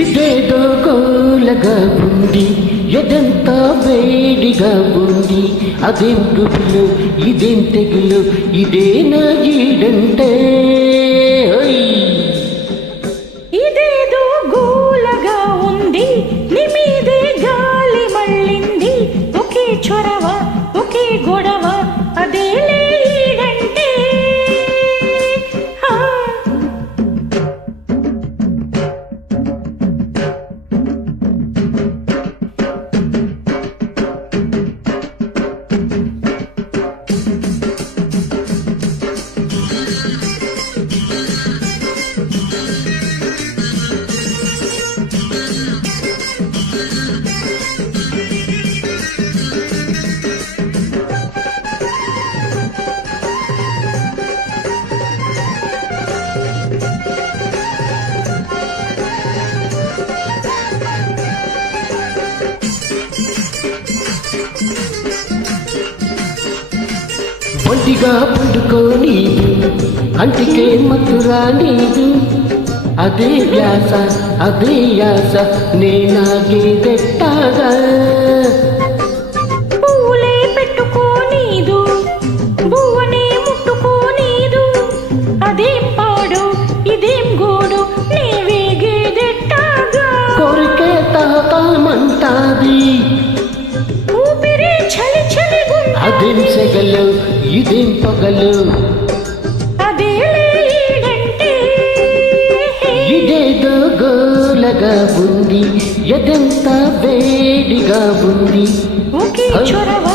ఇదేదో గోలగా ఉంది, ఎదంతా వేడిగా ఉంది. అదేం గుబులు, ఇదేం తెగులు, ఇదే నా ఈడంటే. ఇదేదో గోలగా ఉంది, నీ మీదే గాలి మళ్ళింది. ఒకే చొరవ, ఒకే గొడవ, అదేలే ఈడంటే. ఒంటిగా పండుకోనీదు, అంటికే మత్తురా నీదు. అదే వ్యాస, అదే యాస, నేనాగేదెట్టాగా. పూలే పెట్టుకోనీదు, బువ్వనే ముట్టుకోనీదు. అదేం పాడు, ఇదేం గోడు, నీ వేగేదెట్టాగా. కోరికే తాతామంటాది, ఊపిరి చలి చలి గుండె. అదేం సెగలు, ఇదేం పగలు, అదేలే ఈడంటే. ఇదేదో గోలగా ఉంది, ఎదంతా వేడిగా ఉంది. ఒకే చొరవ,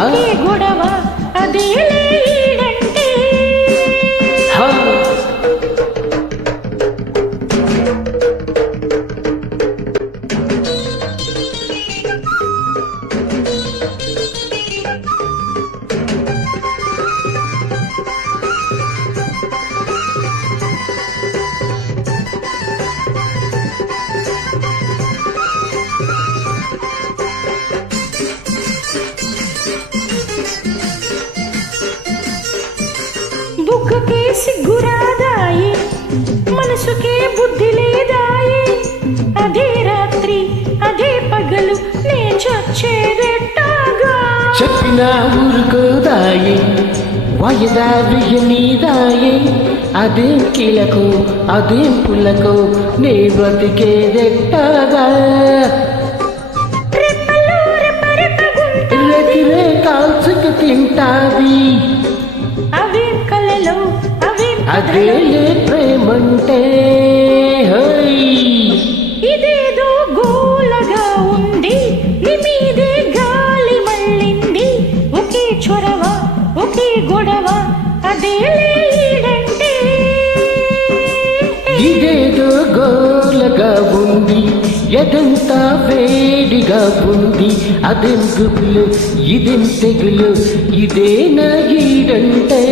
ఒకే గొడవ, అదేలే ఈడంటే. హా బుగ్గకే సిగ్గురాదాయి, మనసుకే బుద్ధి లేదాయి. అదే రాత్రి, అదే పగలు, నే చచ్చేదెట్టాగా. చెప్పిన ఊరుకోదాయి, వాయిదా వెయ్యనీదాయి. అదేం కీలకు, అదేం పులకు, నీ బ్రతికేదెట్టాగా. రెప్పలో రెప్పరెప్పగుంటాది, రెతిరే కాల్చుకు తింటాది. అవేం కలలో, అవేం అదేలే ప్రేమంటే. ఇదేదో గోలగా ఉంది, నీ మీదే గాలి మళ్ళింది. ఒకే చొరవ, ఒకే గొడవ, అదేలే ఈడంటే. ఇదేదో గోలగా ఉంది, ఎదంతా వేడిగా ఉంది. అదేం గుబులు, ఇదేం తెగులు, ఇదే నా ఈడంటే.